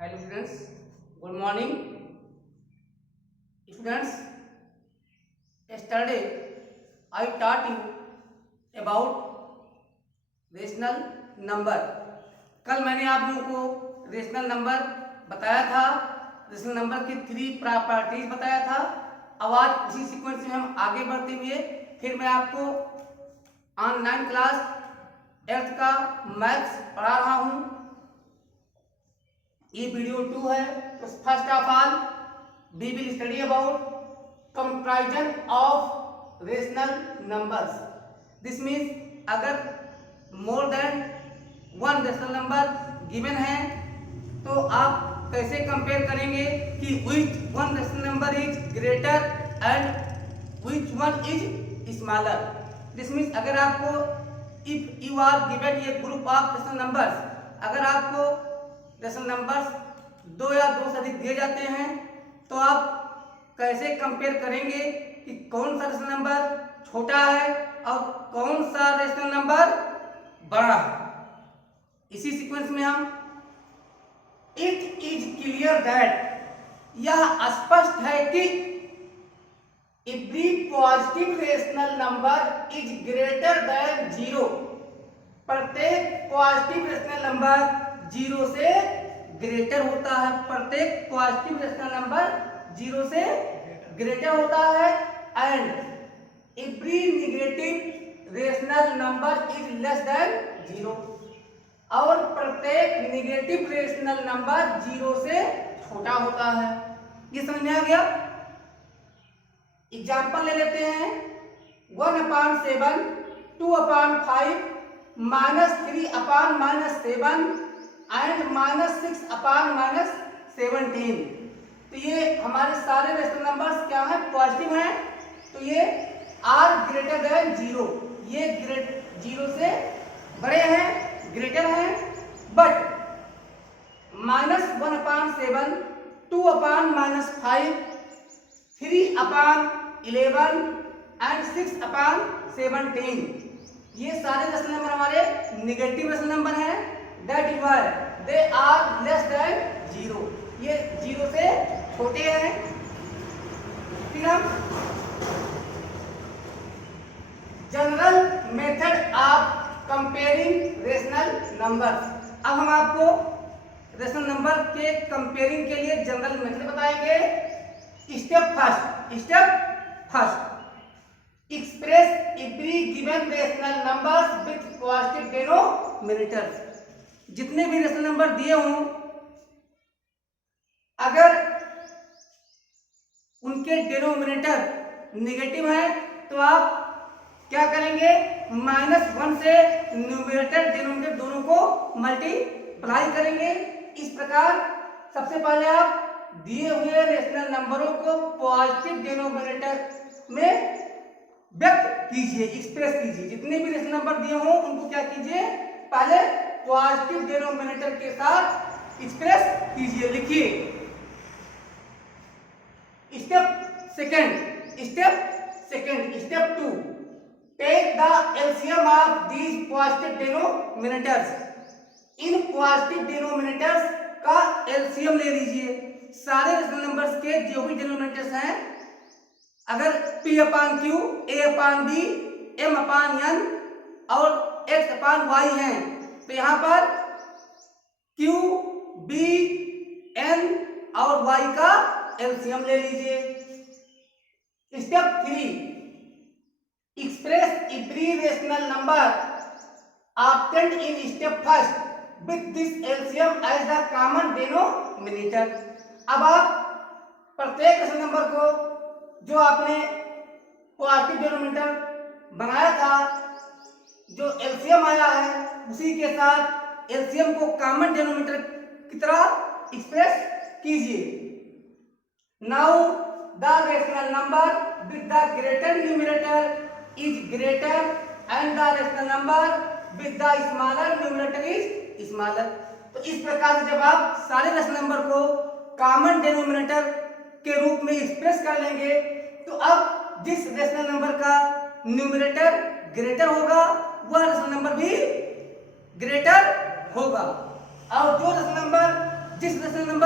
Hello students, good morning. Students, yesterday I taught you about rational number. कल मैंने आप लोगों को रेशनल नंबर बताया था, रेशनल नंबर की 3 प्रॉपर्टीज बताया था. अब आज इसी सीक्वेंस में हम आगे बढ़ते हुए फिर मैं आपको ऑनलाइन क्लास 8th का मैथ्स पढ़ा रहा हूँ. ये वीडियो 2 है. तो first of all we will study about comparison of rational numbers. This means अगर more than one rational number given है तो आप कैसे कंपेयर करेंगे कि which one rational number is greater and which one is smaller. This means अगर आपको if you are given ये ग्रुप ऑफ रेशनल नंबर्स, अगर आपको रेशनल नंबर्स 2 या 2 से अधिक दिए जाते हैं तो आप कैसे कंपेयर करेंगे कि कौन सा रेशनल नंबर छोटा है और कौन सा रेशनल नंबर बड़ा है. इसी सीक्वेंस में हम इट इज क्लियर दैट, यह स्पष्ट है कि every positive rational number is greater than 0. प्रत्येक पॉजिटिव रेशनल नंबर 0 से ग्रेटर होता है. प्रत्येक पॉजिटिव रेशनल नंबर 0 से ग्रेटर होता है. And every negative rational number is less than 0. और प्रत्येक नेगेटिव रेशनल नंबर 0 से छोटा होता है. ये समझ में आ गया. एग्जाम्पल ले लेते हैं. 1/7, 2/5, -3/-7 एंड -6/-17. तो ये हमारे सारे रेशनल नंबर्स क्या हैं? पॉजिटिव हैं. तो ये आर ग्रेटर देन 0. ये 0 से बड़े हैं, ग्रेटर हैं. बट -1/7, 2/-5, 3/11 एंड 6/17, ये सारे रेशनल नंबर हमारे नेगेटिव रेशनल नंबर हैं. That is why they are less than 0. ये 0 से छोटे हैं. फिर हम general method of comparing rational numbers. अब हम आपको रेशनल नंबर के कंपेयरिंग के लिए जनरल मेथड बताएंगे. Step first express every given rational numbers with positive denominators. जितने भी रेशनल नंबर दिए हों, अगर उनके डिनोमिनेटर नेगेटिव है तो आप क्या करेंगे? -1 से न्यूमरेटर डिनोमिनेटर दोनों को मल्टीप्लाई करेंगे. इस प्रकार सबसे पहले आप दिए हुए रेशनल नंबरों को पॉजिटिव डिनोमिनेटर में व्यक्त कीजिए, एक्सप्रेस कीजिए. जितने भी रेशनल नंबर दिए हों उनको क्या कीजिए? पहले पॉजिटिव डिनोमिनेटर के साथ एक्सप्रेस कीजिए. लिखिए. Step 2 take the LCM of these positive denominators. In positive denominators का एलसीएम ले लीजिए. सारे रेशनल नंबर्स के जो भी डिनोमिनेटर्स हैं, अगर P/Q, A/B, M/N और X/Y हैं तो यहाँ पर Q, B, N और Y का एलसीएम ले लीजिए. Step 3 express every rational number obtained in step first with this LCM as the common denominator. अब आप प्रत्येक रेशनल नंबर को जो आपने पॉजिटिव डिनोमिनेटर बनाया था, जो एलसीएम आया है, उसी के साथ एलसीएम को कॉमन डिनोमिनेटर की तरह एक्सप्रेस कीजिए. Now the rational number with the greater numerator is greater and the rational number with the smaller numerator is smaller. तो इस प्रकार से जब आप सारे रेशनल नंबर को कॉमन डिनोमिनेटर के रूप में एक्सप्रेस कर लेंगे तो अब जिस रेशनल नंबर का न्यूमरेटर ग्रेटर होगा वह रेशनल नंबर भी ग्रेटर होगा. और जो रेशनल नंबर जिस रेशनल नंबर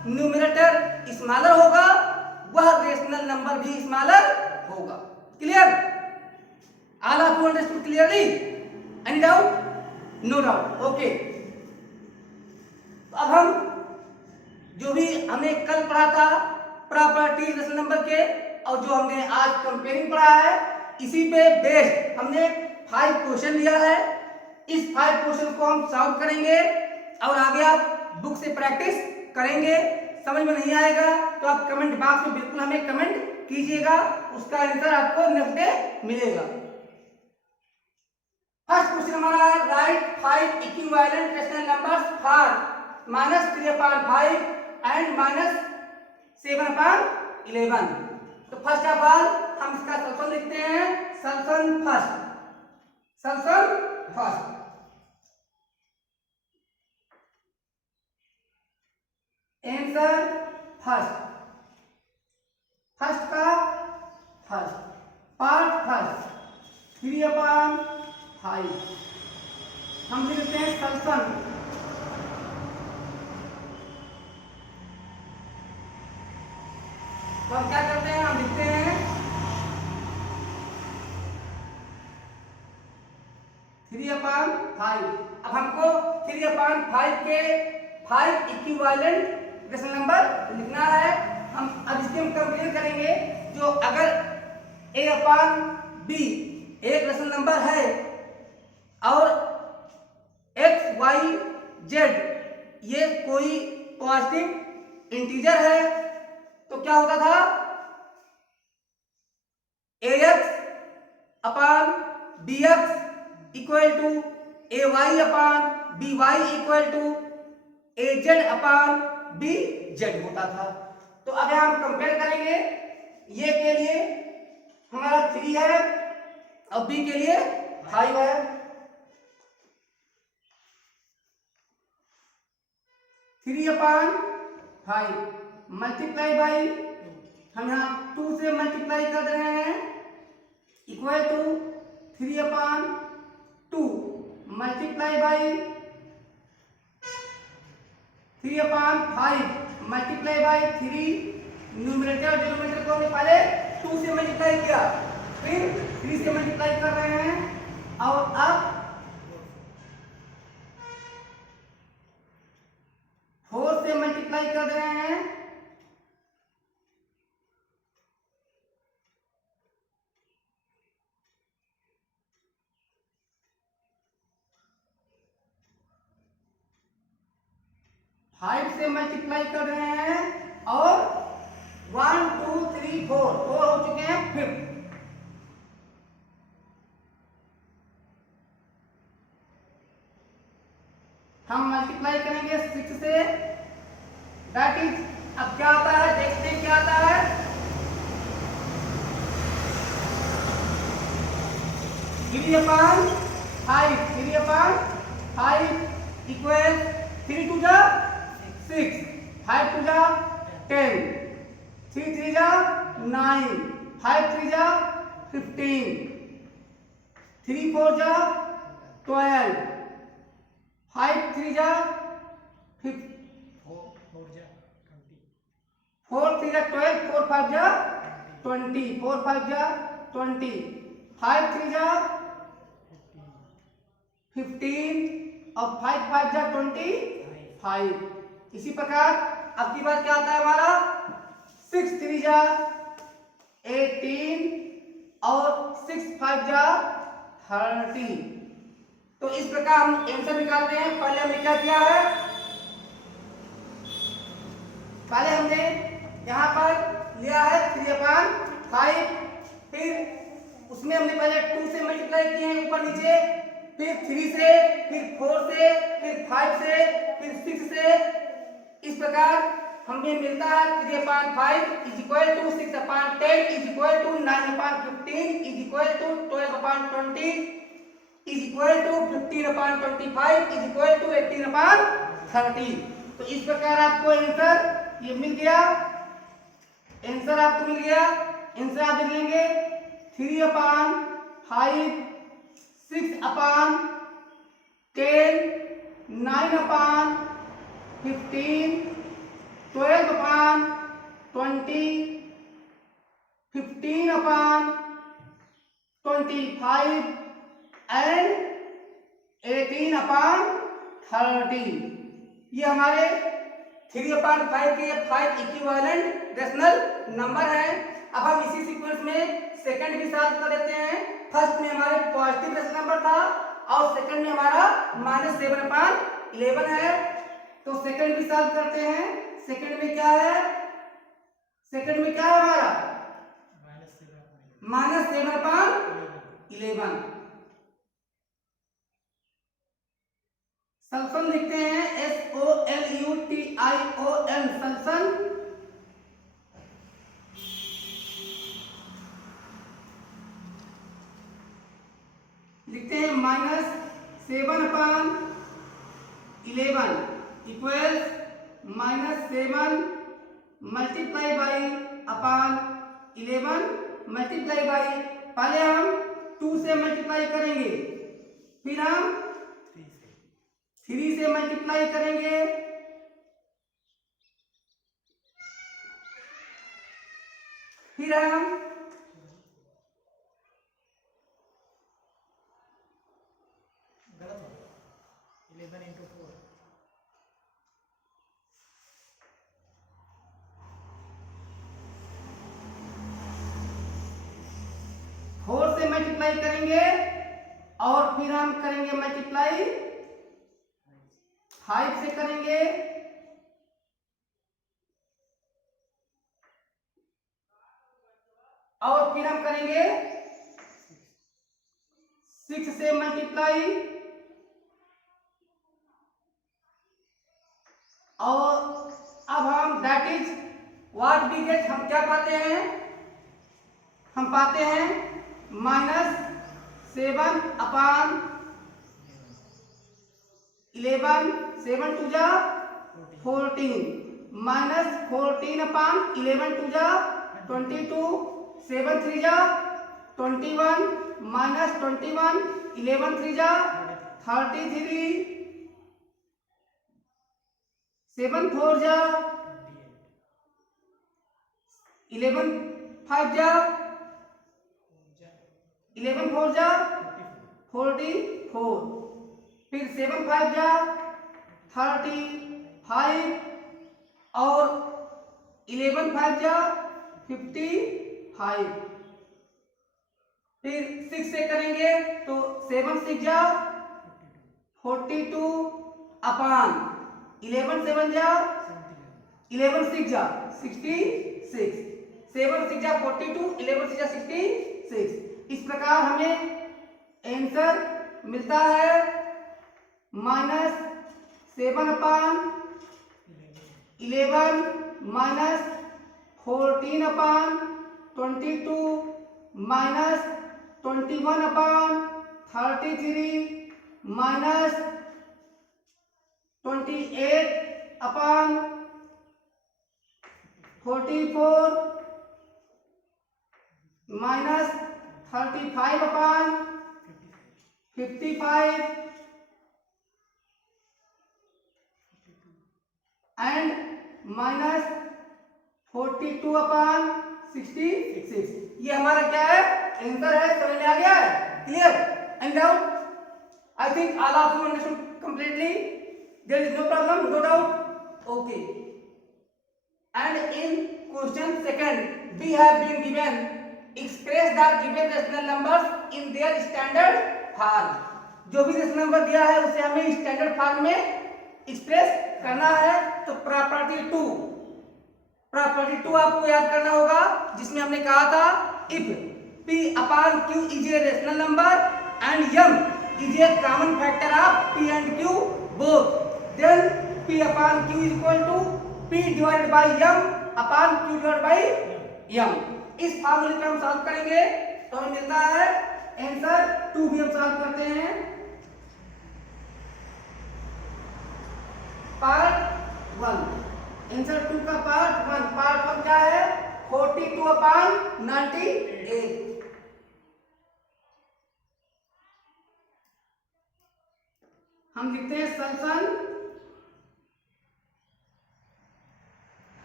न्यूमरेटर स्मॉलर होगा वह रेशनल नंबर भी स्मॉलर होगा। Clear? All of you understood clearly? Any doubt? No doubt. Okay, अब हम जो भी हमने कल पढ़ा था प्रॉपर्टीज रेशनल नंबर के और जो हमने आज कंपेयरिंग पढ़ा है, इसी पे बेस्ड हमने 5 क्वेश्चन लिया है। इस 5 क्वेश्चन को हम सॉल्व करेंगे और आगे आप बुक से प्रैक्टिस करेंगे। समझ में नहीं आएगा तो आप कमेंट बॉक्स में बिल्कुल हमें कमेंट कीजिएगा, उसका आंसर आपको नेक्स्ट डे मिलेगा। फर्स्ट क्वेश्चन हमारा है right 5 equivalent rational numbers for -3/5 and -7/11। तो फर्स्ट ऑफ ऑल हम इसका सॉल्यूशन लिखते हैं। Solution first, answer first, first का फर्स्ट, पार्ट फर्स्ट 3/5 हम लिखते हैं सॉल्यूशन। तो हम क्या करते हैं, हम लिखते हैं 3/5। अब हमको 3/5 के 5 इक्विवेलेंट रेशनल नंबर लिखना है। हम अब इसके हम कंपेयर करेंगे। जो अगर a/b एक रेशनल नंबर है और x, y, z ये कोई पॉजिटिव इंटीजर है तो क्या होता था, ax/bx equal to ay/by equal to az/bz होता था। तो अब हम कंपेयर करेंगे, ये के लिए हमारा 3 है और b के लिए 5 है। थ्री अपॉन 5 मल्टीप्लाई बाई, हम यहाँ 2 से मल्टीप्लाई कर रहे हैं equal to 3/2 multiply by 3/5 multiply by 3। Numerator denominator को हमने पहले 2 से मल्टीप्लाई किया, फिर 3 से मल्टीप्लाई कर रहे हैं और अब 4 से मल्टीप्लाई कर रहे हैं। फाइव से मल्टीप्लाई कर रहे हैं और 1 2 3 4 हो चुके हैं 5। हम मल्टीप्लाई करेंगे 6 से, दैट इज, अब क्या आता है देखते हैं क्या आता है। 3/5 इक्वल 3 2 जा 6, 5 2 जा 10, 3 3 जा 9, 5 3 जा 15, 3 4 जा 12, 5 3 जा 4 3 जा 12, 4 5 जा 20, 4 5 जा 20, 5 3 जा 15 और 5 5 जा 25। इसी प्रकार अब की बात क्या आता है हमारा 6 3 जा 18 और 6 5 जा 30। तो इस प्रकार हम आंसर निकालते हैं। पहले हमने क्या किया है, पहले हमने यहाँ पर लिया है 3/5, फिर उसमें हमने पहले 2 से मल्टीप्लाई किए हैं ऊपर नीचे, फिर 3 से, फिर 4 से, फिर 5 से, फिर 6 से। इस प्रकार हमें मिलता है 3/5 is equal to 6/10 is equal to 9/15 is equal to 12/20 is equal to 15/25 is equal to 18/30। तो इस प्रकार आपको आंसर ये मिल गया। आंसर आपको मिल गया। आंसर आप लिख लेंगे 3/5 6/10 9/15 12 upon 20, 15 upon 25 and 18 upon 30। ये हमारे 3/5 के 5 इक्विवेलेंट रेशनल नंबर है। अब हम इसी सीक्वेंस में सेकंड भी सॉल्व कर देते हैं। फर्स्ट में हमारे पॉजिटिव रेशनल नंबर था और सेकंड में हमारा -7/11 है। तो सेकंड भी सॉल्व करते हैं। सेकंड में क्या है? सेकंड में क्या है हमारा? -7/11। सल्फन लिखते हैं SOLUTION सल्फन। लिखते हैं -7/11 equals -7 multiply by upon 11 multiply by, पहले हम 2 से मल्टीप्लाई करेंगे, फिर हम 3 से मल्टीप्लाई करेंगे, फिर हम 11 into 4 4 से मल्टीप्लाई करेंगे और फिर हम करेंगे मल्टीप्लाई 5 से करेंगे, और फिर हम करेंगे 6 से मल्टीप्लाई, और अब हम that is what we get, हम क्या पाते हैं? हम पाते हैं -7/11 7 2 जा 14 -14/11 2 जा 22 7 3 जा 21 -21 11 3 जा 33 7 4 जा 11 5 जा 11 4 जा 44, फिर 7 5 जा 35 और 11 5 जा 55, फिर 6 से करेंगे तो 7 6 जा 42 अपॉन 11 7 जा 11 6 जा 66, 7 6 जा 42 11 6 जा 66। इस प्रकार हमें आंसर मिलता है -7/11 -14/22 -21/33 -28/44 -35/55 and -42/66। ये हमारा क्या है? आंसर है। समझ में आ गया है? Clear? Any doubt? I think all of you understood completely. There is no problem, no doubt? Okay. And in question second we have been given express the given rational numbers in their standard form। जो भी rational number दिया है उसे हमें standard form में express करना है। तो प्रॉपर्टी 2 आपको याद करना होगा, जिसमें हमने कहा था if P/Q is a rational number and M is a common factor of P and Q both, then P/Q is equal to P divided by M upon Q divided by M। इस फार्मूले को हम solve करेंगे तो हमें मिलता है answer 2 भी हम सॉल्व करते हैं। पार्ट 1 आंसर 2 का पार्ट 1 क्या है? 42/98। हम लिखते हैं सल्फन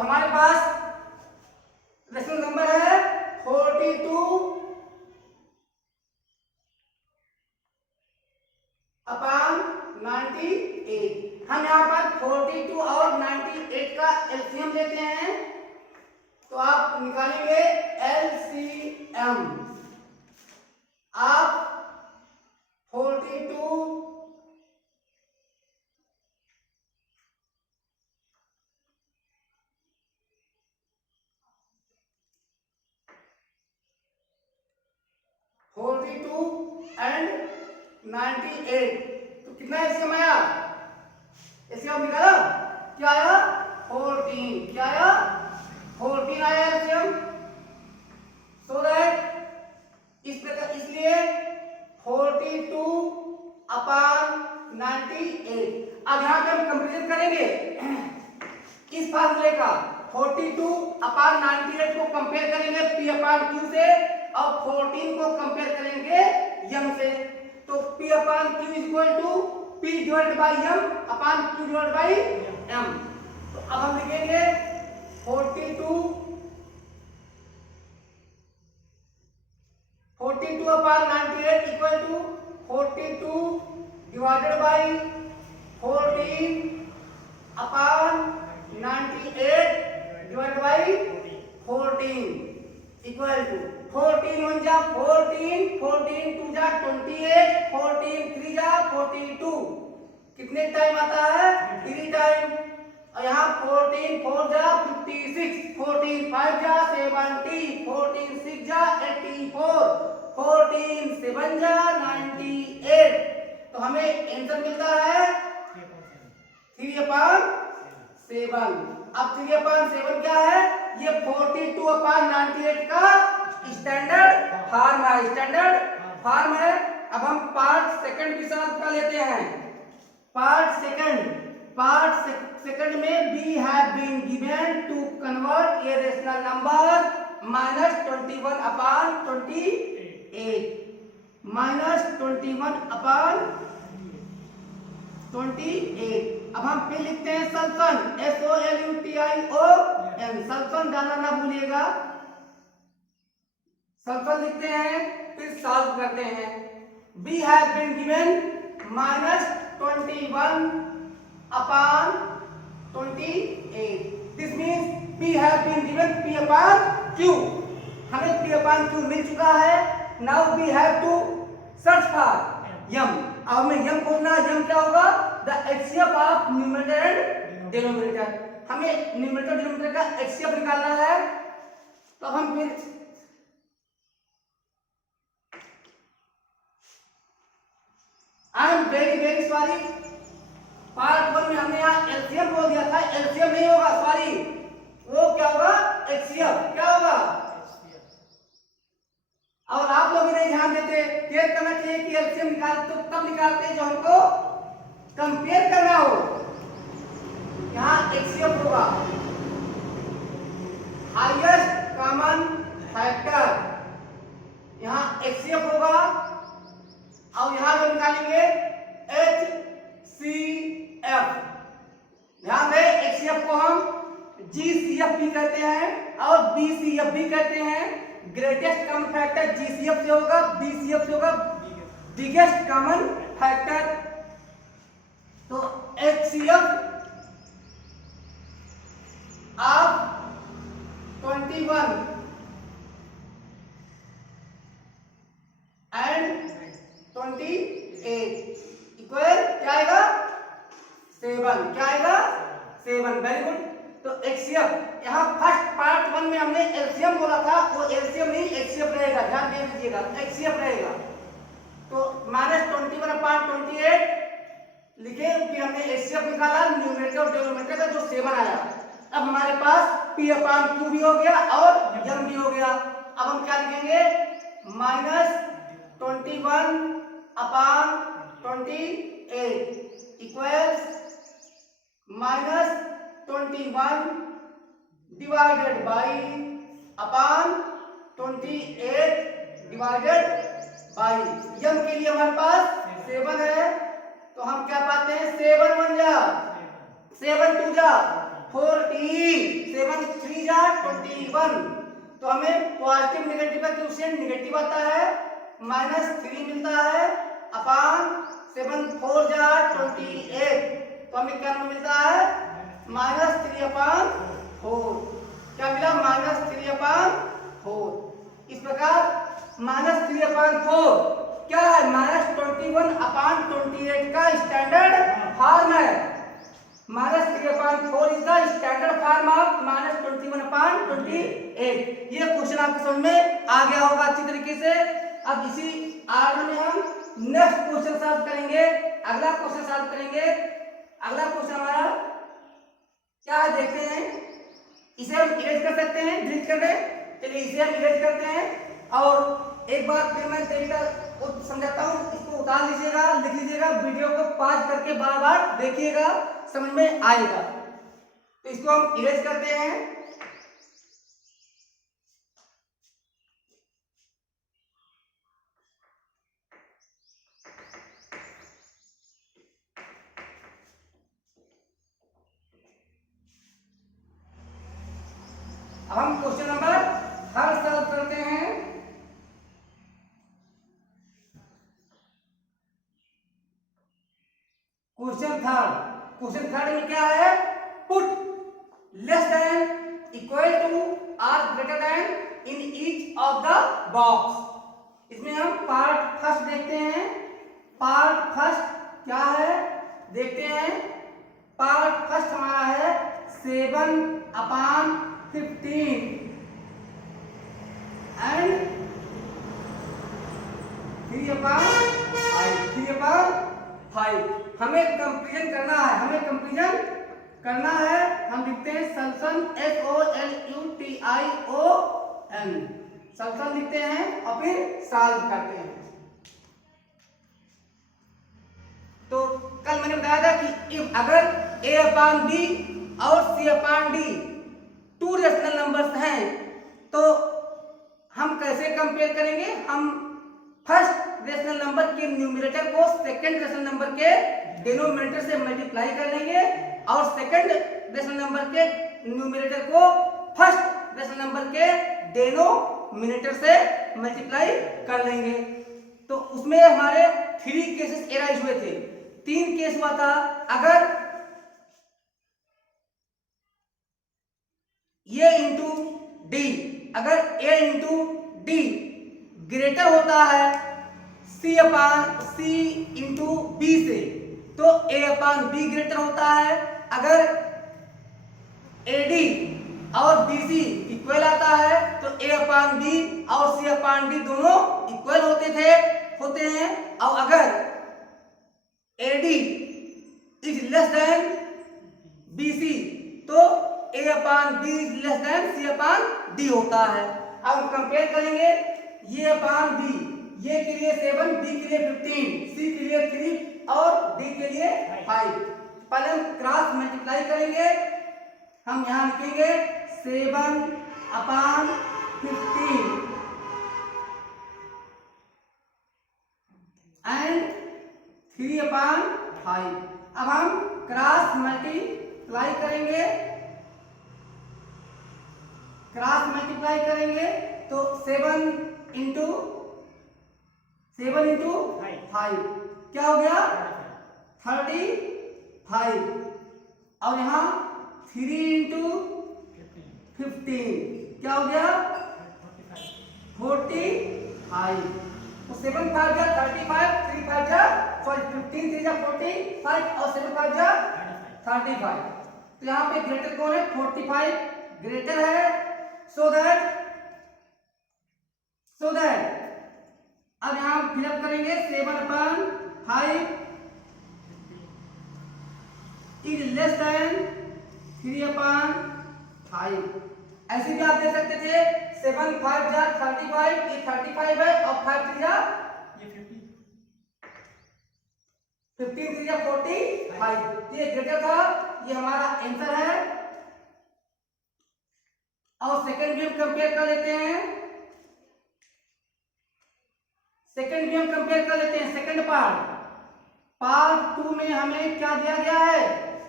हमारे पास रेशनल नंबर है 42 अपॉन 98। हम यहाँ पर 42 और 98 का एलसीएम लेते हैं, तो आप निकालेंगे एलसीएम। आप 42 एंड 98, तो कितना एलसीएम आया? एलसीएम निकालो, क्या आया? 14। क्या आया? 14 आया एलसीएम। सो दैट इस प्रकार, इसलिए 42 अपॉन 98। अब यहाँ पे हम कंपेरिजन करेंगे इस फार्मूले का। 42 अपॉन 98 को कंपेयर करेंगे P अपॉन Q से, और 14 को कंपेयर करेंगे M से। तो P upon Q is equal to P divided by M upon Q divided by M। तो अब हम लिखेंगे 42 upon 98 equal to 42 divided by 14 upon 98 divided by 14 equal to 14 1 जा 14, 14 2 जा 28, 14 3 जा 42। कितने टाइम आता है? 3 टाइम। और यहाँ 14 4 जा 56, 14 5 जा 70, 14 6 जा 84, 14 7 जा 98। तो हमें आंसर मिलता है 3 अपॉन 7। अब 3 अपॉन 7 क्या है? ये 42 अपॉन 98 का स्टैंडर्ड फॉर्म है। स्टैंडर्ड फॉर्म है। अब हम पार्ट सेकंड के साथ का लेते हैं। पार्ट सेकंड में we have been given to convert a rational number minus 21 upon 28, minus 21 upon 28। अब हम फिर लिखते हैं सल्फन, SOLUTION। सल्फन डालना ना भूलिएगा। सल्फन लिखते हैं, फिर सॉल्व करते हैं। we have been given minus 21 upon 28। this means we have been given P upon Q। हमें P upon Q मिल चुका है। now we have to search for M। अब हमें M खोजना है। M क्या होगा? the HCF of numerator and denominator। हमें न्यूमरेटर डिनोमिनेटर का HCF निकालना है। तो हम फिर I am very sorry, part 1 में हमने यहाँ एलसीएम बोल दिया था। एलसीएम नहीं होगा, सॉरी, वो क्या होगा? एचसीएफ। क्या होगा? और आप लोग नहीं ध्यान देते। केयर करना चाहिए कि एलसीएम निकालते तो तब निकालते हैं जो हमको कंपेयर करना हो। यहाँ एचसीएफ होगा, हाईएस्ट कॉमन फैक्टर। यहाँ एचसीएफ होगा, और यहां हम निकालेंगे HCF। ध्यान दें, HCF को हम GCF भी कहते हैं और BCF भी कहते हैं। ग्रेटेस्ट कॉमन फैक्टर GCF से होगा, BCF से होगा बिगेस्ट कॉमन फैक्टर। तो HCF ऑफ 21 एंड 28 इक्वल क्या आएगा? 7। क्या आएगा? 7। Very good. तो HCF यहाँ फर्स्ट पार्ट 1 में हमने LCM बोला था, वो LCM नहीं HCF रहेगा। ध्यान दे दीजिएगा, HCF रहेगा। तो -21 अपॉन 28 लिखे, फिर हमने HCF निकाला, न्यूमरेटर और डिनोमिनेटर का जो 7 आया। अब हमारे पास P अपॉन Q भी हो गया और M भी हो गया। अब हम क्या लिखेंगे? -21 upon 28 equals -21 divided by upon 28 divided by. यम के लिए हमारे पास 7 है, तो हम क्या पाते हैं? 7 1 जा 7 2 जा 14, 7 3 जा 21। तो हमें पॉजिटिव नेगेटिव का क्वोशिएंट नेगेटिव आता है, -3 मिलता है अपान 7 4 जा 28। तो हमें क्या मिलता है -3 अपान 4। क्या मिला -3 अपान 4। इस प्रकार -3 अपान 4 क्या है -21 अपान 28 का स्टैंडर्ड फॉर्म है। -3 अपान 4 is the standard form of -21 अपान 28। ये क्वेश्चन आपके समझ में आ गया होगा अच्छी तरीके से। अब इसी आर्डर में हम नेक्स्ट क्वेश्चन सॉल्व करेंगे। अगला क्वेश्चन सॉल्व करेंगे। अगला क्वेश्चन हमारा क्या है देखते हैं। इसे हम इरेज कर सकते हैं, डिलीट कर दें। चलिए इसे हम इरेज करते हैं। और एक बार फिर मैं तरीका समझाता हूँ, इसको उतार लीजिएगा, लिख लीजिएगा, वीडियो को पॉज करके बार बार देखिएगा, समझ में आएगा। तो इसको हम इरेज करते हैं। अब हम क्वेश्चन नंबर 3 सॉल्व करते हैं। क्वेश्चन थर्ड में क्या है, put less than equal to और greater then in each of the box. इसमें हम पार्ट फर्स्ट देखते हैं। पार्ट फर्स्ट क्या है देखते हैं। पार्ट फर्स्ट हमारा है 7 अपान 15 एंड 3 अपान 5। हमें कंपेरिजन करना है, हम लिखते हैं सल्यूशन SOLUTION, सल्यूशन लिखते हैं और फिर सॉल्व करते हैं। तो कल मैंने बताया था कि अगर A अपान B और C अपान D 2 रेशनल नंबर्स हैं तो हम कैसे कंपेयर करेंगे। हम फर्स्ट रेशनल नंबर के न्यूमरेटर को सेकंड रेशनल नंबर के डिनोमिनेटर से मल्टीप्लाई कर लेंगे और सेकंड रेशनल नंबर के न्यूमरेटर को फर्स्ट रेशनल नंबर के डिनोमिनेटर से मल्टीप्लाई कर लेंगे। तो उसमें हमारे 3 केसेस एराइज हुए थे। 3 केस हुआ था, अगर A इंटू डी, अगर A इंटू डी ग्रेटर होता है C इंटू बी से, तो A अपान B ग्रेटर होता है। अगर AD और BC इक्वल आता है तो A अपान B और C अपान D दोनों इक्वल होते हैं। और अगर AD is less than BC तो A upon B is less than C upon D होता है। अब हम कंपेयर करेंगे ये अपान B, ये के लिए 7, B के लिए 15, C के लिए 3 और D के लिए 5। पहले हम क्रॉस मल्टीप्लाई करेंगे। हम यहाँ लिखेंगे 7 अपान 15 एंड 3 अपान 5। अब हम क्रॉस मल्टीप्लाई करेंगे। तो 7 इंटू 5 क्या हो गया 35। और यहाँ 3 इंटू 15 क्या हो गया 45। तो 7 5 जा 35, 3 5 जा 15, 3 जा 45 और 7 5 जा 35। तो यहाँ पे ग्रेटर कौन है 45 ग्रेटर है। सो दैट अब यहाँ फिलअप करेंगे 7 अपान 5 इज लेस देन 3 अपान 5। ऐसे भी आप दे सकते थे 7 5 जा 35, ये 35 है और 5 3 जा ये 50, 15 3 जा 45। ये ग्रेटर था, ये हमारा आंसर है। और सेकंड भी हम कंपेयर कर लेते हैं। सेकंड पार्ट 2 में हमें क्या दिया गया है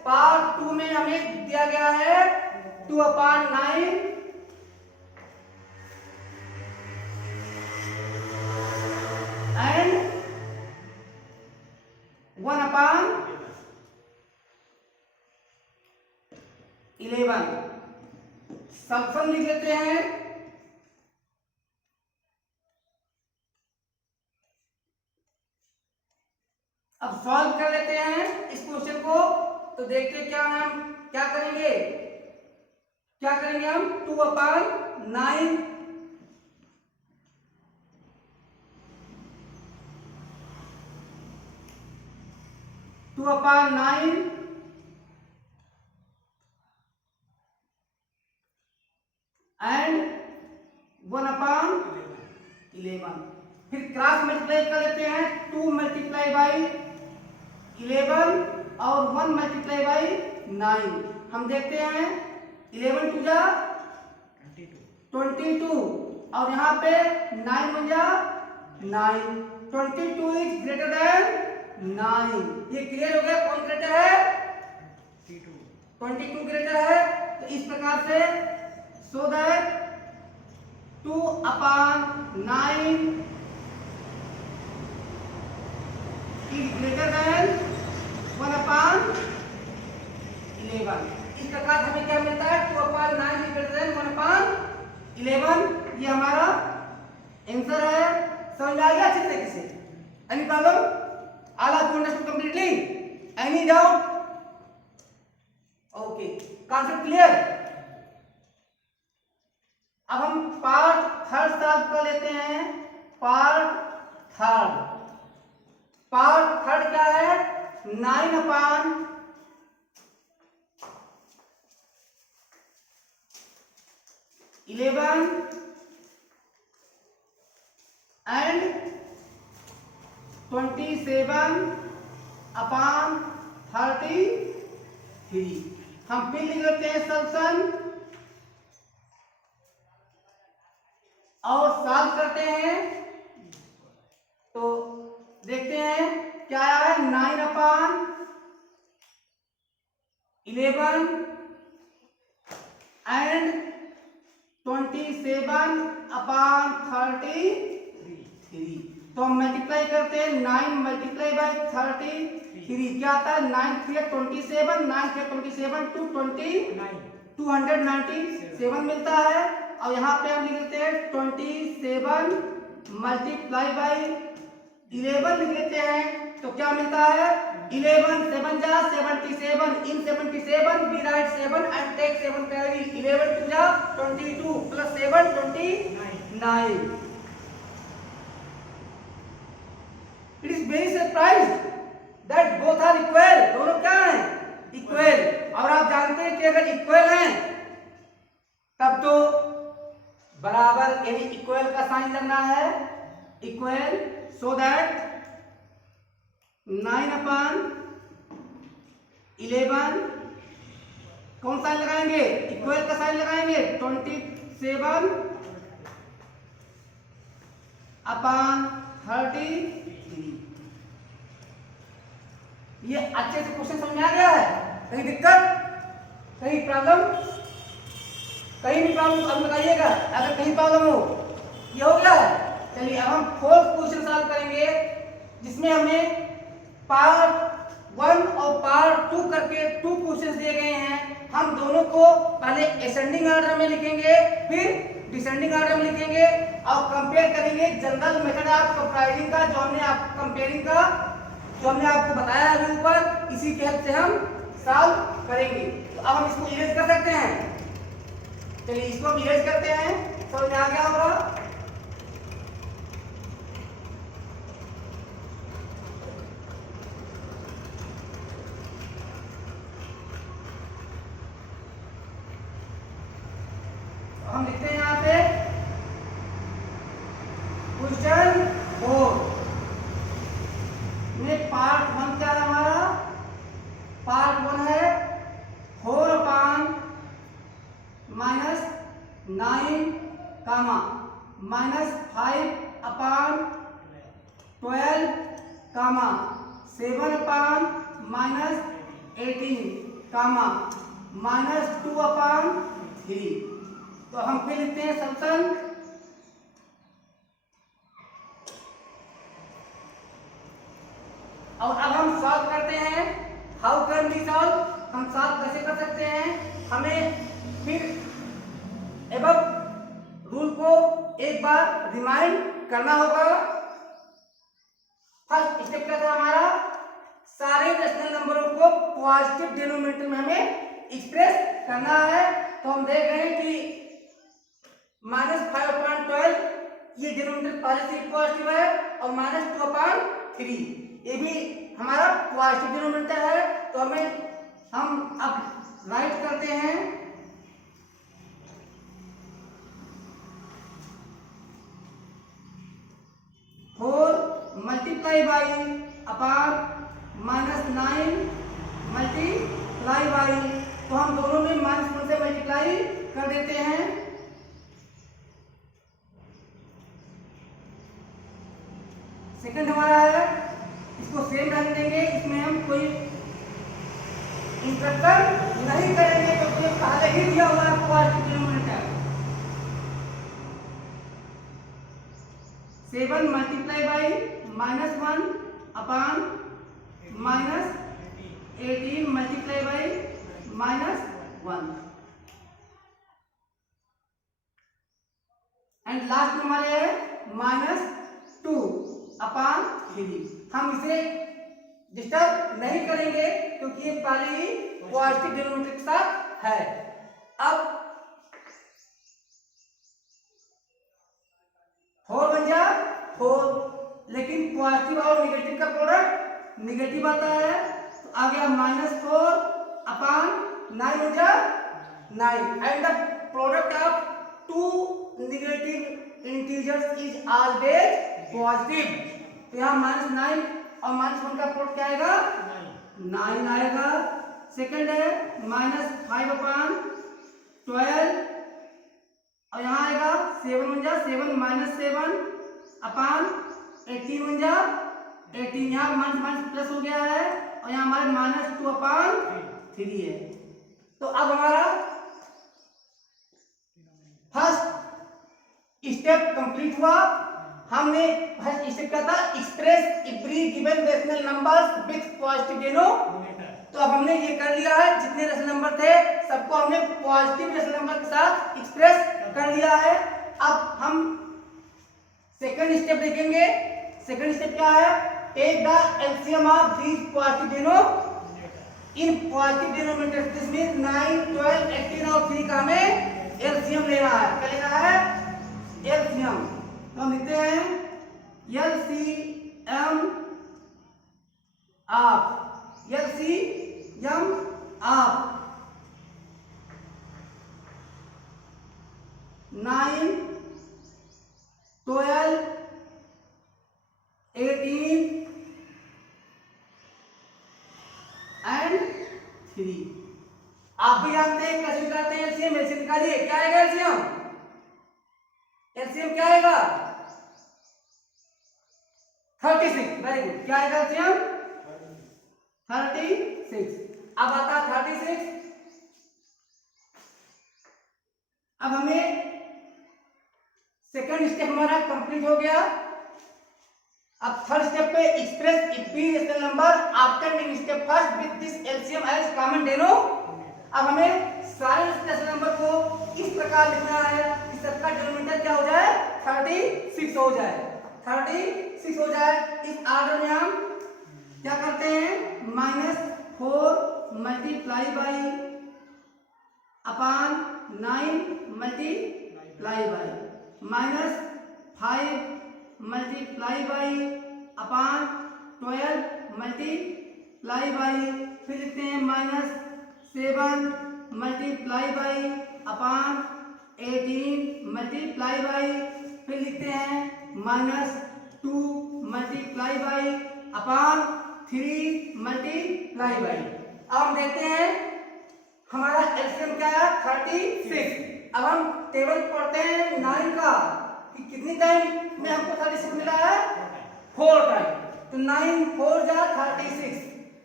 पार्ट 2 में हमें दिया गया है 2/9 एंड 1/11। सल्फन लिख लेते हैं। अब सॉल्व कर लेते हैं इस क्वेश्चन को। तो देखते हैं क्या हम क्या करेंगे हम 2/9 एंड 1/11। फिर क्रॉस मल्टीप्लाई कर लेते हैं। 2 मल्टीप्लाई बाई 11 और 1 मल्टीप्लाई बाई 9। हम देखते हैं 11 टू जा 22 और यहाँ पे 9 1 जा 9। 22 इज ग्रेटर देन 9। ये क्लियर हो गया कौन ग्रेटर है? 22 ग्रेटर है। तो इस प्रकार से so that 2/9 is greater than 1/11। इस प्रकार हमें क्या मिलता है 2/9 is greater than 1/11। ये हमारा आंसर है। समझ में आ गया अच्छे तरीके से? Any problem? All are understood completely? Any doubt? Okay, concept clear? अब हम पार्ट थर्ड सॉल्व कर लेते हैं। पार्ट थर्ड क्या है? 9/11 एंड 27/33। हम फिर लिख लेते हैं सॉल्यूशन और सॉल्व करते हैं। तो देखते हैं क्या आया है। 9/11 एंड 27/33। तो हम मल्टीप्लाई करते हैं। 9 मल्टीप्लाई बाई 33 क्या आता है? 9 3 27, 9 3 27 297 मिलता है। और यहाँ पे हम लिख लेते हैं 27 मल्टीप्लाई बाई 11 लिख लेते हैं। तो क्या मिलता है? 11 7 जा 77। इन 77 we write 7 and take 7 carry। 11 2 जा 22 plus 7 29। It is very surprised that both are equal। दोनों क्या हैं? इक्वल। और आप जानते हैं कि अगर इक्वल हैं तब तो बराबर यानी इक्वल का साइन लगना है। इक्वल सो दैट 9/11 कौन साइन लगाएंगे? इक्वल का साइन लगाएंगे। 27/33। ये अच्छे से क्वेश्चन समझ में आ गया है? कहीं दिक्कत, कहीं प्रॉब्लम? कहीं भी प्रॉब्लम अब बताइएगा अगर कहीं प्रॉब्लम हो। ये हो गया है। चलिए अब हम फोर्थ क्वेश्चन सॉल्व करेंगे जिसमें हमें पार्ट 1 और पार्ट 2 करके 2 क्वेश्चंस दिए गए हैं। हम दोनों को पहले असेंडिंग ऑर्डर में लिखेंगे फिर डिसेंडिंग ऑर्डर में लिखेंगे और कंपेयर करेंगे जनरल मेथड ऑफ कंपेयरिंग का जो हमने आपको बताया अभी ऊपर। इसी के हेल्प से हम सॉल्व करेंगे। तो अब हम इसको इरेज कर सकते हैं। चलिए इसको हम इरेज करते हैं। समझ में आ गया होगा? हम लिखते हैं यहाँ पे क्वेश्चन 4 में पार्ट 1 क्या है हमारा? पार्ट 1 है 4/-9, -5/12, 7/-18 कामा -2/3। तो हम फिर लिखते हैं सल्यूशन। और अब हम सॉल्व करते हैं। How can we solve? हम सॉल्व कैसे कर सकते हैं? हमें फिर एबव रूल को एक बार रिमाइंड करना होगा। फर्स्ट स्टेप क्या था हमारा? सारे रेशनल नंबरों को पॉजिटिव डिनोमिनेटर में हमें एक्सप्रेस करना है। तो हम देख रहे हैं कि -5/12 ये डिनोमिनेटर पहले से पॉजिटिव है और -2/3 ये भी हमारा पॉजिटिव डिनोमिनेटर है। तो हम अब राइट करते हैं 4 multiply by upon -9 multiply by, तो हम दोनों में -1 से मल्टीप्लाई कर देते हैं। सेकंड हमारा है, इसको सेम रहने देंगे, इसमें हम कोई इंटरप्शन नहीं करेंगे क्योंकि पहले ही दिया हुआ है positive denominator. 7 multiply by -1 upon -18 multiply by -1 and last में हमारे है -2/3। हम इसे डिस्टर्ब नहीं करेंगे क्योंकि ये पहले ही पॉजिटिव डिनोमिनेटर के साथ है। अब 4 बन जा 4, लेकिन पॉजिटिव और निगेटिव का प्रोडक्ट निगेटिव आता है, तो आ गया -4/9 हो जा 9 and the product of to negative integers is always positive. तो यहाँ -9 और -1 का प्रोडक्ट क्या आएगा? 9 आएगा। सेकंड है -5/12 और यहाँ आएगा 7 बन जा 7 -7/18 बन जा 18, यहाँ माइनस प्लस हो गया है और यहाँ हमारे -2/3 है। तो अब हमारा फर्स्ट स्टेप कंप्लीट हुआ। हमने फर्स्ट स्टेप क्या था? Express every given rational numbers with positive denominator. तो अब हमने ये कर लिया है, जितने रेशनल नंबर थे सबको हमने पॉजिटिव रेशनल नंबर के साथ एक्सप्रेस कर लिया है। अब हम सेकंड स्टेप देखेंगे। सेकंड स्टेप क्या है? Take the LCM of these positive denominator in positive denominator. This means 9, 12, 18 और 3 का हमें एलसीएम लेना है। क्या लेना है? एलसीएम। तो हम लिखते हैं एलसीएम ऑफ 9, 12, 18 एंड 3। आप भी जानते हैं कैसे निकालते हैं एलसीएम। एलसीएम निकालिए, क्या आएगा एलसीएम? एलसीएम क्या आएगा? 36। Very good. क्या आएगा एलसीएम? 36। अब आता 36। अब हमें सेकंड स्टेप हमारा कंप्लीट हो गया। अब थर्ड स्टेप पे express every rational number after taking step first with this LCM as common denominator. अब हमें सारे रेशनल नंबर को इस प्रकार लिखना है कि सबका डिनोमिनेटर क्या हो जाए? 36 हो जाए। 36 हो जाए। इस ऑर्डर में हम क्या करते हैं? -4 multiply by upon 9 multiply by -5 multiply by upon 12 multiply by, फिर लिखते हैं -7 multiply by upon 18 multiply by, फिर लिखते हैं -2 multiply by upon 3 multiply by. अब हम देखते हैं हमारा एलसीएम क्या है? 36। अब हम टेबल पढ़ते हैं 9 का कि कितनी टाइम में हमको 36 मिला है? 4 टाइम। तो 9 4 जा 36।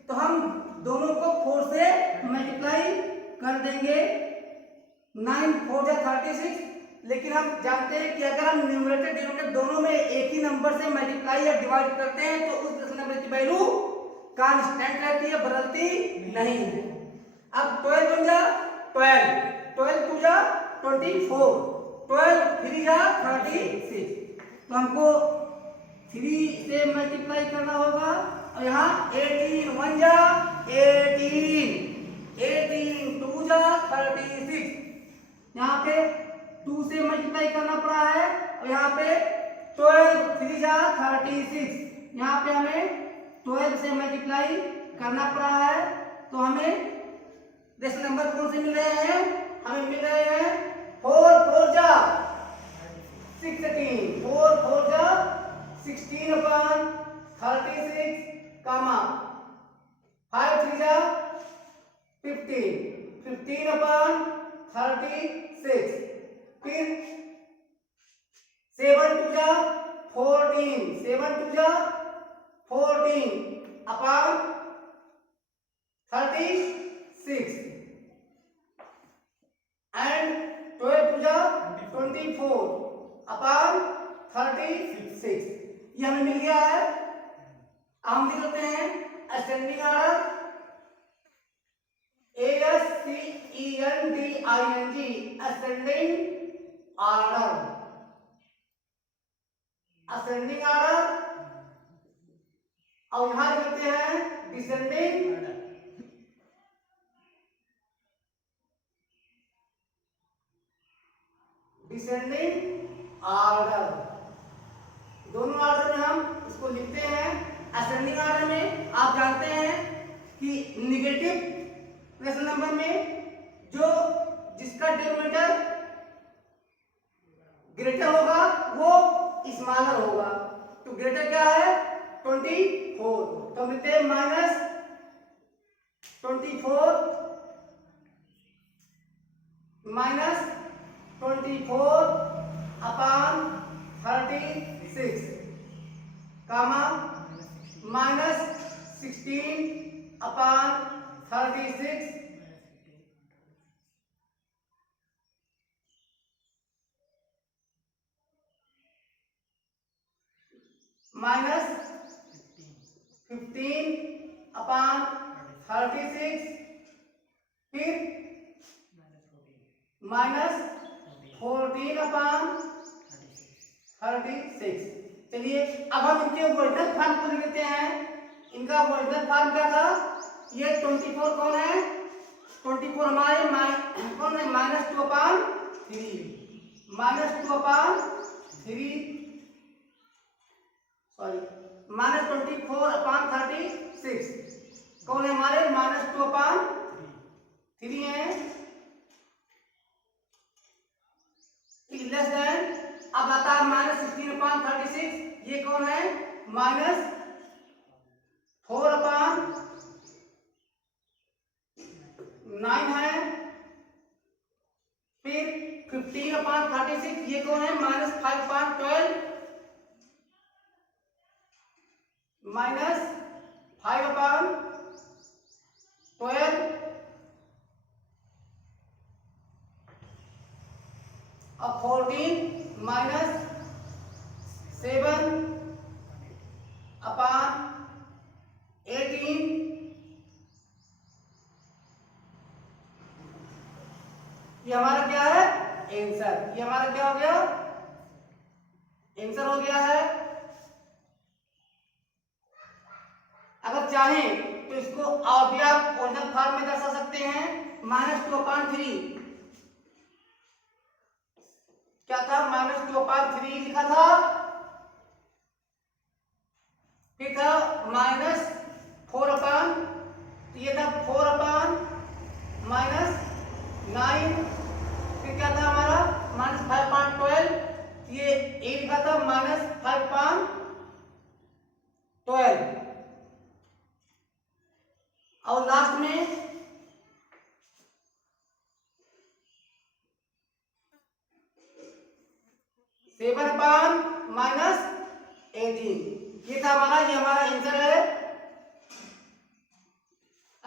तो हम दोनों को 4 से मल्टीप्लाई कर देंगे। 9 4 जा 36। लेकिन हम जानते हैं कि अगर हम न्यूमरेटर डिनोमिनेटर दोनों में एक ही नंबर से मल्टीप्लाई या डिवाइड करते हैं तो उस डेसिमल नंबर की वैल्यू कांस्टेंट रहती है, बदलती नहीं है। अब 12 बन जा 12, 12 2 जा 24, 12 3 जा 36। तो हमको 3 से मल्टीप्लाई करना होगा और यहाँ 18 1 जा 18, 18 2 जा 36। यहाँ पे 2 से मल्टीप्लाई करना पड़ा है और यहाँ पे 12 3 जा 36। यहाँ पे हमें 12 से मल्टीप्लाई करना पड़ा है। तो हमें डेसिमल नंबर कौन से मिल रहे हैं? हमें मिल रहे हैं 4 4 जा 16, 4 4 जा 16 upon 36, कामा 5 3 जा 15, 15 upon 36। फिर 7 2 जा 14, 7 2 जा 14 upon 36 and 12 2 जा 24 upon 36। ये हमें मिल गया है। हम लिख लेते हैं ascending order, ASCENDING, ascending order, ascending order. और यहां लिख लेते हैं डिसेंडिंग डिसेंडिंग ऑर्डर। दोनों ऑर्डर में हम इसको लिखते हैं। असेंडिंग ऑर्डर में आप जानते हैं कि नेगेटिव रेशनल नंबर में जो जिसका डिनोमिनेटर ग्रेटर होगा वो स्मॉलर होगा। तो ग्रेटर क्या है? 24। तो मिलते हैं -24 अपॉन 36, कामा -16 अपॉन 36, -15 अपॉन 36, फिर -14 अपॉन 36। चलिए अब हम इनके ओरिजिनल फॉर्म को लिख लेते हैं। इनका ओरिजिनल फॉर्म क्या था? ये 24 कौन है? 24 हमारे कौन है? -2 अपॉन 3, -2 अपॉन 3, सॉरी -24 अपॉन 36 कौन है हमारे? -2 अपॉन 3 है। लेस देन, अब आता है -16 अपॉन 36, ये कौन है? -4 अपॉन 9 है। फिर 15 अपॉन 36, ये कौन है? -5 अपॉन 12, -5 अपॉन 12 और 14 -7 अपॉन 18। ये हमारा क्या है? आंसर। ये हमारा क्या हो गया? आंसर हो गया है। अगर चाहें तो इसको और भी आप ओरिजिनल फॉर्म में दर्शा सकते हैं। -2 अपॉन 3 क्या था? -2 अपॉन 3 लिखा था। फिर था -4 अपॉन, ये था 4 अपॉन -9। फिर क्या था हमारा? -5 अपॉन 12, ये 8 लिखा था। -5 अपॉन 12 और लास्ट में -18। ये था हमारा, ये हमारा आंसर है।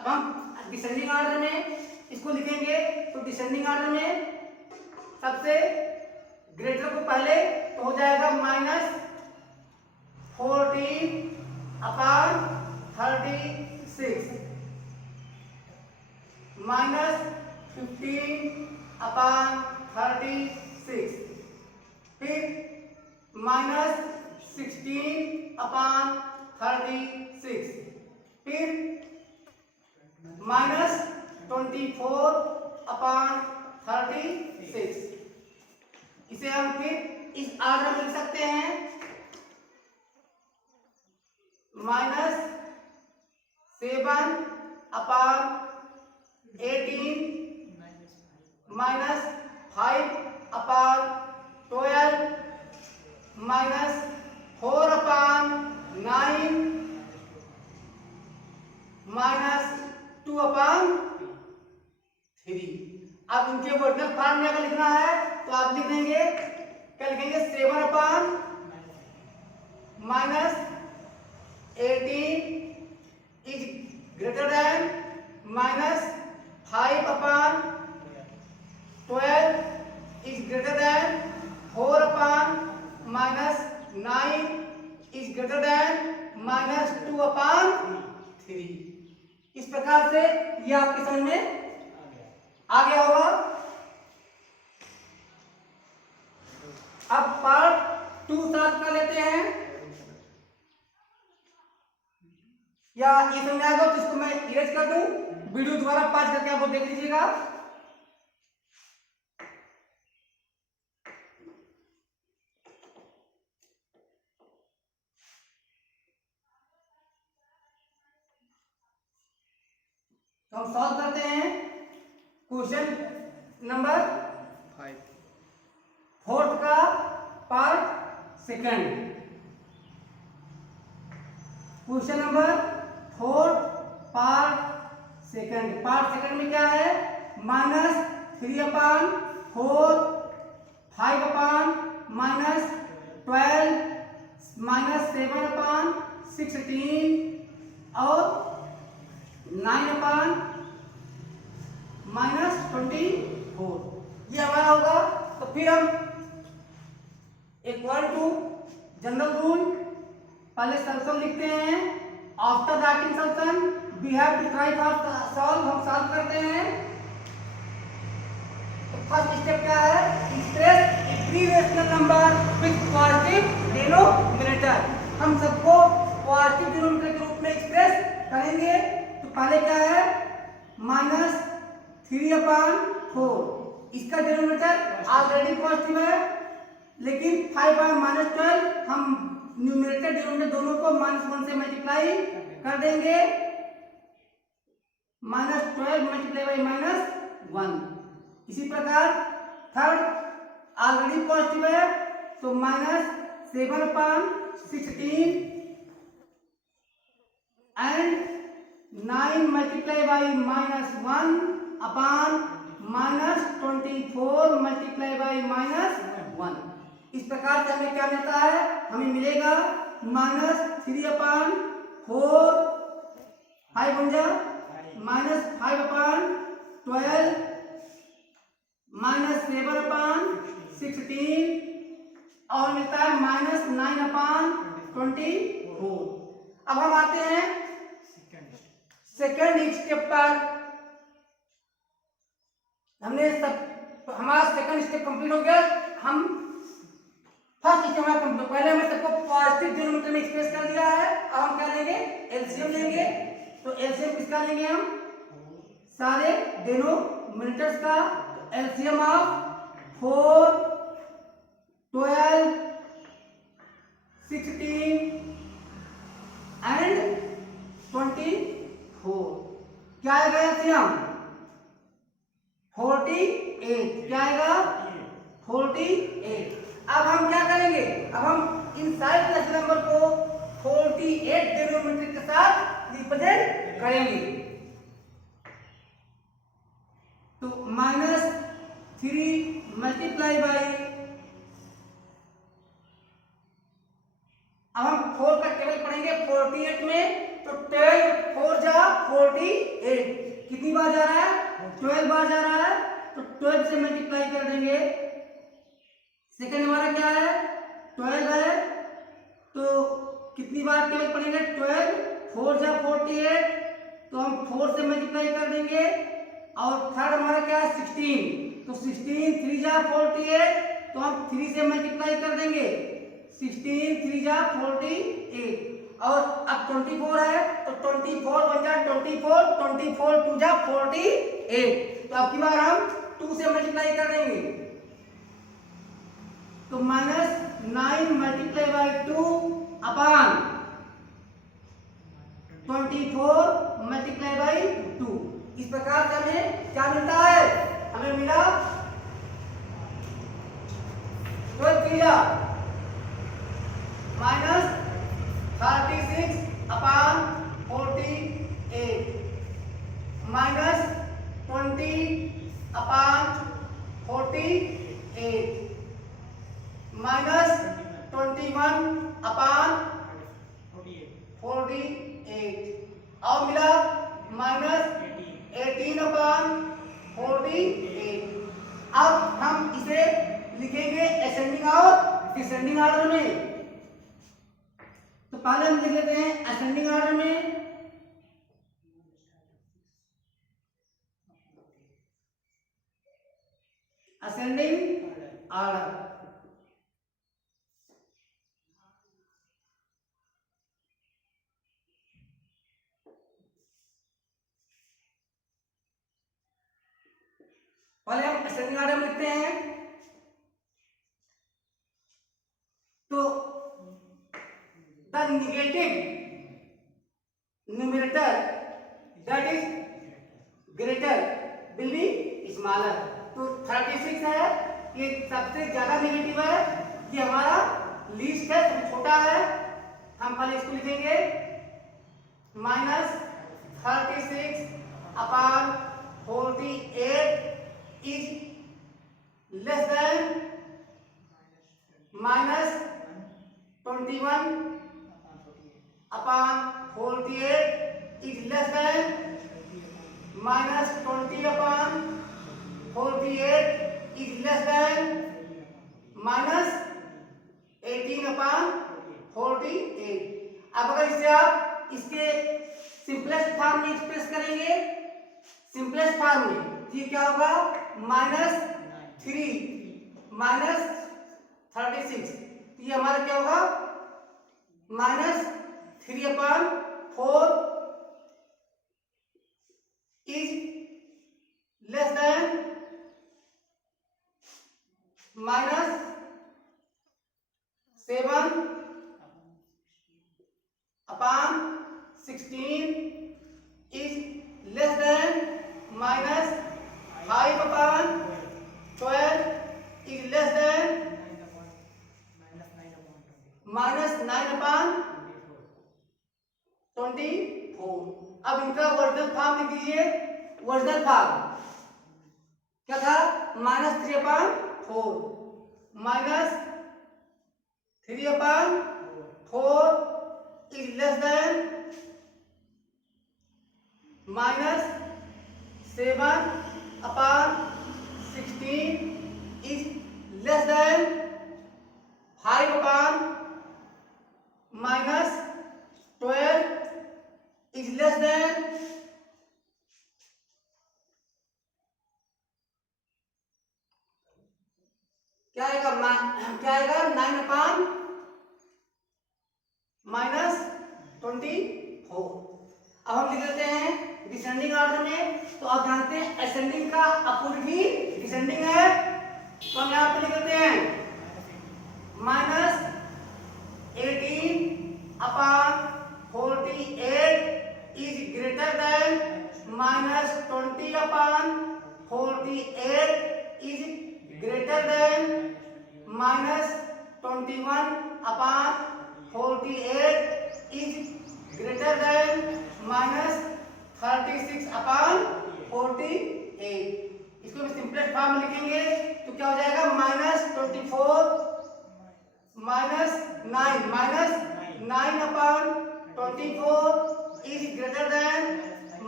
अब हम डिसेंडिंग ऑर्डर में इसको लिखेंगे। तो डिसेंडिंग ऑर्डर में सबसे ग्रेटर को पहले तो हो जाएगा -14/36 -15/36 फिर -16/36 फिर -24/36। इसे हम फिर इस ऑर्डर में लिख सकते हैं -7/18 -5/12 -4/9 -2/3। अब इनके ओरिजिनल फॉर्म में अगर लिखना है तो आप लिख देंगे, क्या लिखेंगे, 7/-18 is greater than -5/12 is greater than 4/9 is greater than -2/3। इस प्रकार से ये आपके समझ में आ गया होगा। अब पार्ट 2 सॉल्व कर लेते हैं, या ये समझ में आएगा तो इसको मैं इरेज कर दूं, वीडियो दोबारा पॉज करके आप देख लीजिएगा। तो हम सॉल्व करते हैं क्वेश्चन नंबर 4 का part second. Question number 4 part second में क्या है, -3/4 5/-12 -7/16 और 9/-24 ये हमारा होगा। तो फिर हम इक्वल टू जनरल रूल, पहले सॉल्यूशन लिखते हैं। After writing solution we have to try for solve, हम सॉल्व करते हैं। तो फर्स्ट स्टेप क्या है, express A pre rational number with positive denominator. हम सबको पॉजिटिव डिनोमिनेटर के रूप में एक्सप्रेस करेंगे। तो पहले क्या है, -3/4, इसका डिनोमिनेटर ऑलरेडी पॉजिटिव है, लेकिन 5/-12 हम न्यूमरेटर डिनोमिनेटर दोनों को -1 से मल्टीप्लाई कर देंगे। -12 × -1। इसी प्रकार थर्ड ऑलरेडी पॉजिटिव है, तो -7/16 एंड 9 × -1/-24 × -1। इस प्रकार से हमें क्या मिलता है, हमें मिलेगा -3/4 5 × -5/12 -7/16 और मिलता है -9/24। अब हम आते हैं सेकंड स्टेप पर। हमने सब हमारा सेकंड स्टेप कंप्लीट हो गया। हम फर्स्ट स्टेप में कंप्लीट, पहले हमने सबको पॉजिटिव डिनोमिनेटर में एक्सप्रेस कर दिया है। अब हम क्या लेंगे, एलसीएम लेंगे। तो एलसीएम किसका लेंगे, हम सारे डिनोमिनेटर्स का। एलसीएम ऑफ 4, 12, 16 एंड 24 क्या आएगा, एलसीएम 48। क्या आएगा, 48। अब हम क्या करेंगे, अब हम इन सारे नेचुरल नंबर को 48 डिनोमिनेटर के साथ रिप्रेजेंट करेंगे। तो -3 मल्टीप्लाई बाई, अब हम 4 का टेबल पढ़ेंगे 48 में। तो 12 4 जा 48 8 कितनी बार जा रहा है? 12 बार जा रहा है, तो 12 से मल्टीप्लाई कर देंगे। सेकंड हमारा क्या है? 12 है, तो कितनी बार टेबल पढ़ेंगे? 12 4 जा 48, तो हम 4 से मल्टीप्लाई कर देंगे। और थर्ड हमारा क्या है? 16, तो 16 3 जा 48, तो हम 3 से मल्टीप्लाई कर देंगे। 16 3 जा 48, और अब 24 है, तो 24 1 जा 24, 24 2 जा 48, तो अब की बार हम 2 से मल्टीप्लाई कर देंगे। तो -9 multiply by 2 upon 24 multiply by 2। इस प्रकार से हमें क्या मिलता है? हमें मिला 12 minus 36 upon 48 minus 20 upon 48 minus 21 upon 48 और मिला माइनस 18 अपॉन 48। अब हम इसे लिखेंगे असेंडिंग और डिसेंडिंग ऑर्डर में। तो पहले हम लिख लेते हैं असेंडिंग ऑर्डर में। असेंडिंग ऑर्डर, पहले हम असेंडिंग ऑर्डर में लिखते हैं। तो the negative numerator that is greater will be smaller. तो 36 है, ये सबसे ज्यादा नेगेटिव है, ये हमारा लीस्ट है, सबसे छोटा है। हम पहले इसको लिखेंगे -36 upon 48 is less than -21 upon 48 is less than -20 upon 48 is less than -18 upon 48। अब अगर इसे आप इसके सिंपलेस्ट फॉर्म में एक्सप्रेस करेंगे, सिंपलेस्ट फॉर्म में, तो ये क्या होगा? -3 -36, तो ये हमारा क्या होगा? -3 upon 4 is less than -7 upon 16 is less than -5 upon 12 is less than -9 upon 24। अब इनका वर्जनल फॉर्म लिख दीजिए। वर्जनल फॉर्म क्या था? -3 upon 4 -3 upon 4 is less than -7 upon 16 is less than 5 upon -12 is less than क्या आएगा? 9 अपॉन -24। अब हम लिख लेते हैं डिसेंडिंग ऑर्डर में। तो आप जानते हैं असेंडिंग का अपोजिट ही डिसेंडिंग है, तो हम यहाँ पे लिख लेते हैं -18 upon 48 is greater than -20 upon 48 is greater than -21 upon 48 is greater than -36 upon 48। इसको हम सिंपलेस्ट फॉर्म में लिखेंगे, तो क्या हो जाएगा? -24 -9 upon 24 is greater than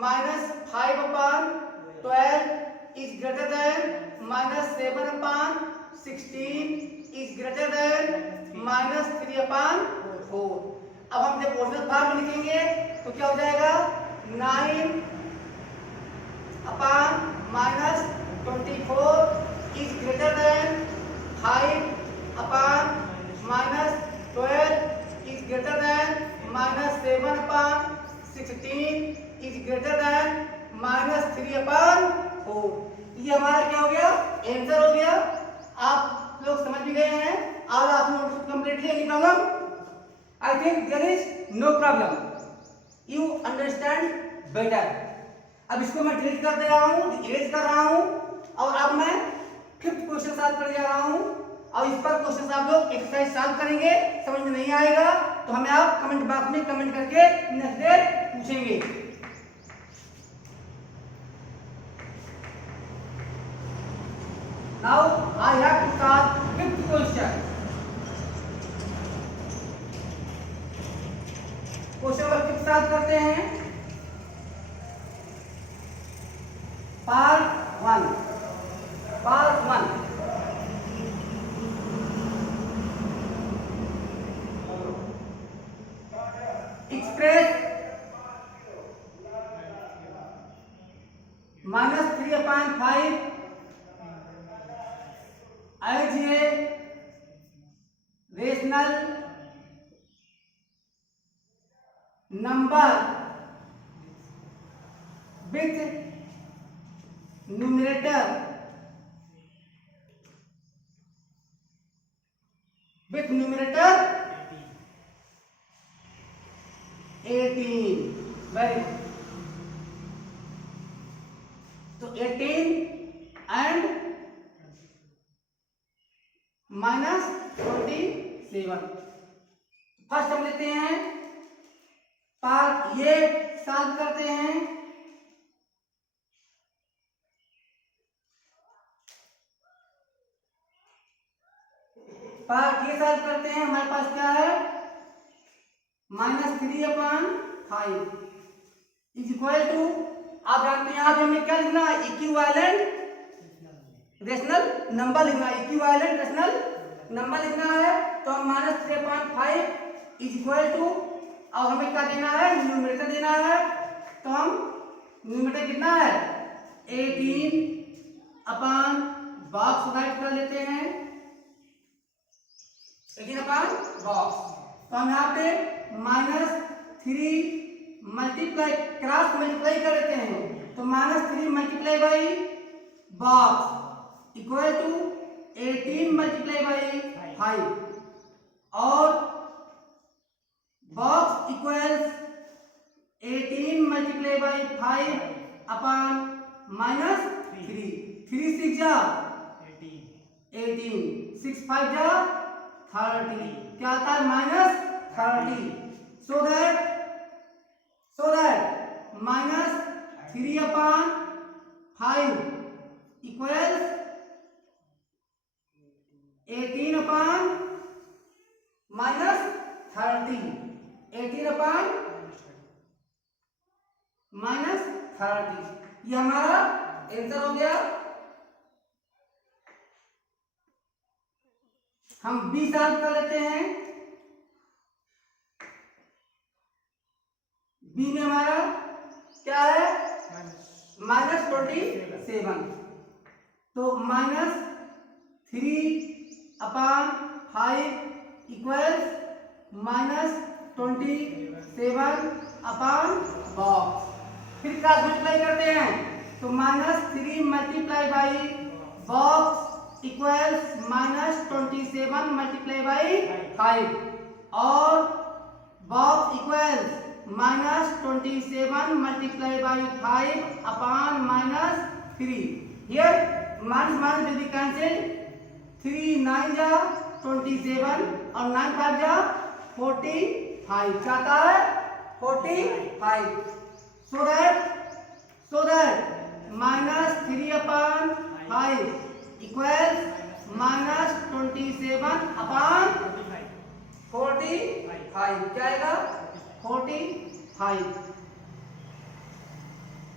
minus 5 upon 12 is greater than minus 7 upon 16 is greater than minus 3 upon 4। अब हम जब ओरिजिनल फॉर्म में लिखेंगे तो क्या हो जाएगा 9 upon minus 24 is greater than 5 upon minus 12 is greater than minus 7 upon 16 is greater than minus 3 upon 4। ये हमारा क्या हो गया आंसर हो गया। आप लोग समझ भी गए हैं और आप लोग completely any problem? I think there is no problem, you understand better. अब इसको मैं डिलीट कर दे रहा हूँ, इरेज कर रहा हूँ और अब मैं 5th क्वेश्चन सॉल्व करने जा रहा हूँ और इस पर क्वेश्चन आप लोग एक्सरसाइज सॉल्व करेंगे। समझ में नहीं आएगा तो हमें आप कमेंट बॉक्स में कमेंट करके नेक्स्ट डे पूछेंगे। Now I have to solve 5th question. Question number 5 solve करते हैं। Part 1 express minus 3/5 as a rational number with numerator 18। Very good. तो 18 एंड माइनस 27। फर्स्ट हम लेते हैं पार्ट ये सॉल्व करते हैं। पार्ट ये सॉल्व करते हैं। हमारे पास क्या है माइनस 3/5 इज इक्वल टू, आप जानते हैं यहाँ पे हमें क्या लिखना है इक्विवेलेंट रेशनल नंबर लिखना है। इक्विवेलेंट रेशनल नंबर लिखना है तो हम माइनस 3/5 इज इक्वल टू, और हमें क्या देना है न्यूमरेटर देना है तो हम न्यूमरेटर कितना है 18 अपॉन बॉक्स राइट कर लेते हैं 18 अपॉन बॉक्स। तो हम यहाँ पे -3 मल्टीप्लाई क्रॉस मल्टीप्लाई कर लेते हैं तो -3 multiply by box equal to 18 multiply by 5 और box equals 18 multiply by 5 upon -3। 3 6 जा 18, 6 5 जा 30, क्या आता है -30। So that -3 upon 5 equals 18 upon -30, 18 upon -30। ये हमारा आंसर हो गया। हम बी सॉल्व कर लेते हैं। बी में हमारा क्या है -27। तो -3 अपॉन 5 इक्वल्स -27 अपॉन बॉक्स। फिर क्रॉस मल्टीप्लाई करते हैं तो -3 multiply by box equals -27 multiply by 5 और box equals -27 multiply by 5 upon -3। Here minus minus will be cancelled. 3 9 जा 27 और 9 5 जा 45। क्या आता है 45। So that -3 upon 5 equals -27 upon 45। क्या आएगा 45।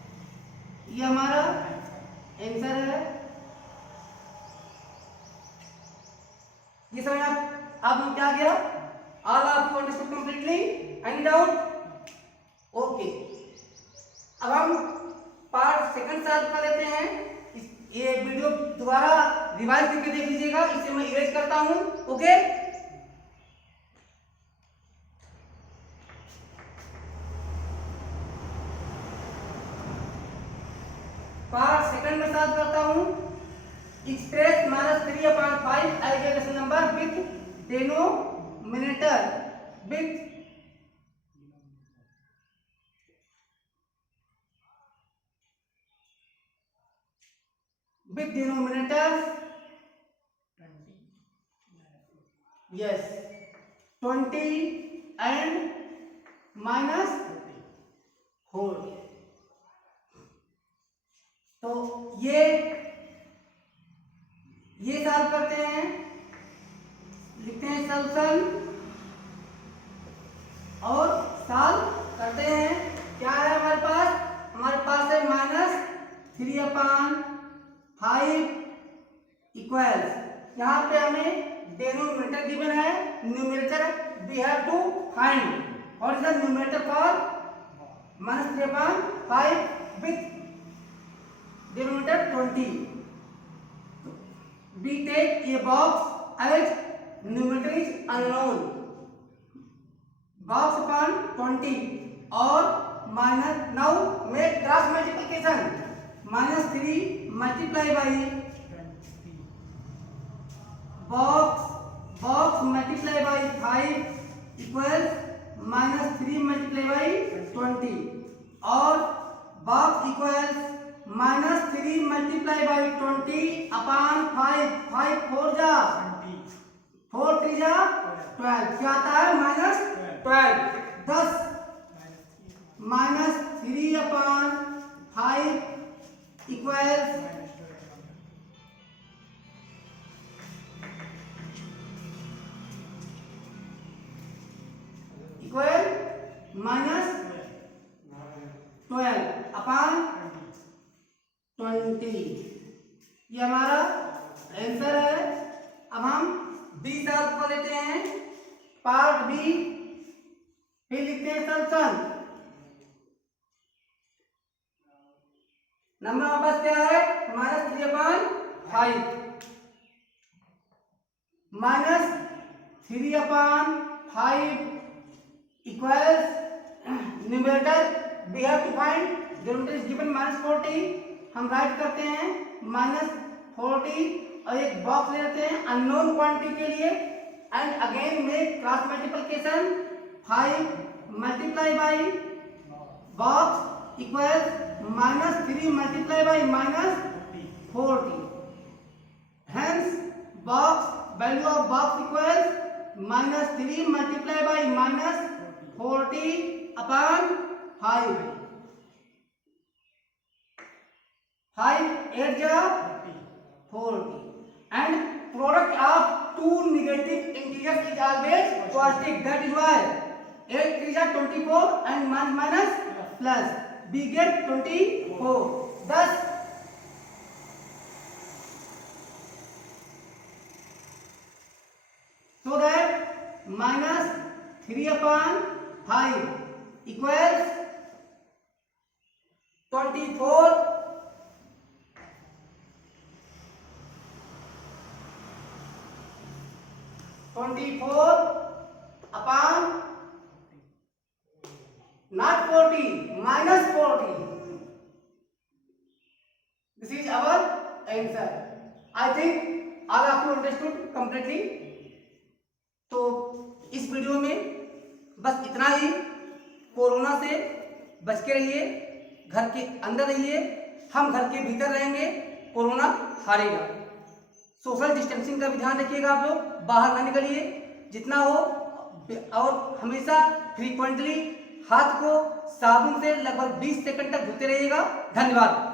ये हमारा आंसर है। ये समझ आप लोग क्या गया? All of you understood completely? Any doubt? Okay, अब हम पार्ट सेकंड सॉल्व कर लेते हैं। ये वीडियो दोबारा रिवाइज करके देख लीजिएगा, इसे मैं इरेज करता हूं। ओके, पार्ट सेकंड में सॉल्व करता हूं। Express -3/5 as a rational number with denominator with denominators 20 yes 20 and minus 4। तो ये सॉल्व करते हैं, लिखते हैं सॉल्यूशन और सॉल्व करते हैं। क्या है हमारे पास? हमारे पास है -3/5 इक्वल्स, यहाँ पे हमें डिनोमिनेटर गिवन है, numerator we have to find. What is the numerator for -3/5 with denominator 20? We take a box as numerator is unknown, box upon 20 or minus, now make cross multiplication, -3 multiply by box multiply by 5 equals -3 multiply by 20 or box equals -3 multiply by 20 upon 5, 5 4 जा 4 3 जा 12, क्या आता है? -12। 10 -3/5 equals -12 upon 20। ये हमारा answer है। अब हम बी सॉल्व कर लेते हैं, पार्ट बी, फिर लिखते हैं सॉल्यूशन। नंबर हमारे पास क्या है? -3/5 -3/5 equals numerator we have to find, denominator is given -40, हम राइट करते हैं -40 और एक बॉक्स ले लेते हैं अननोन क्वांटिटी के लिए and again make cross multiplication, 5 multiply by box equals -3 multiply by -40, hence box value of box equals -3 multiply by -40 upon 5 8 जा 40 and product of two negative integers is always positive, that is why 8 3 जा 24 and minus plus we get 24, thus so that -3/5 equals 24 upon not 40 -40. This is our answer. I think all of you understood completely. तो इस video में बस इतना ही। Corona से बच के रहिए, घर के अंदर रहिए, हम घर के भीतर रहेंगे, कोरोना हारेगा। सोशल डिस्टेंसिंग का भी ध्यान रखिएगा, आप लोग बाहर ना निकलिए जितना हो, और हमेशा फ्रीक्वेंटली हाथ को साबुन से लगभग 20 सेकंड तक धोते रहिएगा। धन्यवाद।